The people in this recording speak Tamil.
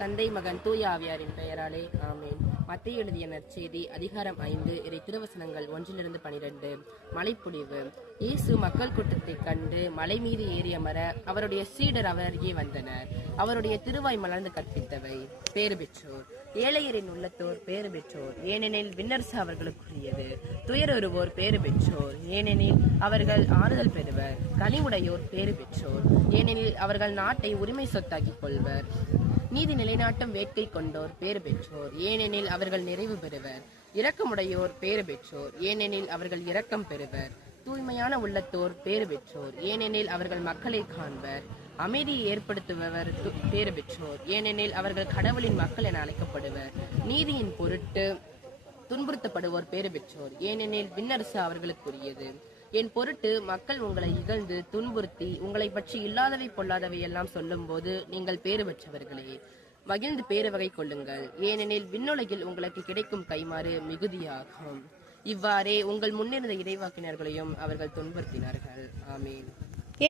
தந்தை மகன் தூய ஆவியாரின் பெயராலே ஆமேன். மத்தேயு எழுதிய நற்செய்தி அதிகாரம் 5 இறை திருவசனங்கள் 1-12. மலைப்பொழிவு. இயேசு மக்கள் கூட்டத்தை கண்டு மலை மீது ஏறி அமர அவருடைய சீடர் அவருகே வந்தனர். அவருடைய திருவாய் மலர்ந்து கற்பித்தவை. பேறு பெற்றோர். ஏழையரின் உள்ளத்தோர் பேறு பெற்றோர், ஏனெனில் விண்ணரசு அவர்களுக்குரியது. துயருவோர் பேறு பெற்றோர், ஏனெனில் அவர்கள் ஆறுதல் பெறுவர். கனிவுடையோர் பேறு பெற்றோர், ஏனெனில் அவர்கள் நாட்டை உரிமை சொத்தாக்கிக் கொள்வர். நீதி நிலைநாட்டும் வேட்கை கொண்டோர் பேறு பெற்றோர், ஏனெனில் அவர்கள் நிறைவு பெறுவர். இரக்கமுடையோர் பேறு பெற்றோர், ஏனெனில் அவர்கள் இரக்கம் பெறுவர். தூய்மையான உள்ளத்தோர் பேறு பெற்றோர், ஏனெனில் அவர்கள் மக்களை காண்பர். அமைதியை ஏற்படுத்துபவர் பேறு பெற்றோர், ஏனெனில் அவர்கள் கடவுளின் மக்கள் என அழைக்கப்படுவர். நீதியின் பொருட்டு துன்புறுத்தப்படுவோர் பேறு பெற்றோர், ஏனெனில் விண்ணரசு அவர்களுக்குரியது. என் பொருட்டு மக்கள் உங்களை இகழ்ந்து துன்புறுத்தி உங்களை பற்றி இல்லாதவை பொல்லாதவை எல்லாம் சொல்லும் போது நீங்கள் பேறு பெற்றவர்களே. மகிழ்ந்து பேறு வகை கொள்ளுங்கள், ஏனெனில் விண்ணுலகில் உங்களுக்கு கிடைக்கும் கைமாறு மிகுதியாகும். இவ்வாறே உங்கள் முன்னிருந்த இறைவாக்கினர்களையும் அவர்கள் துன்புறுத்தினார்கள். ஆமீன்.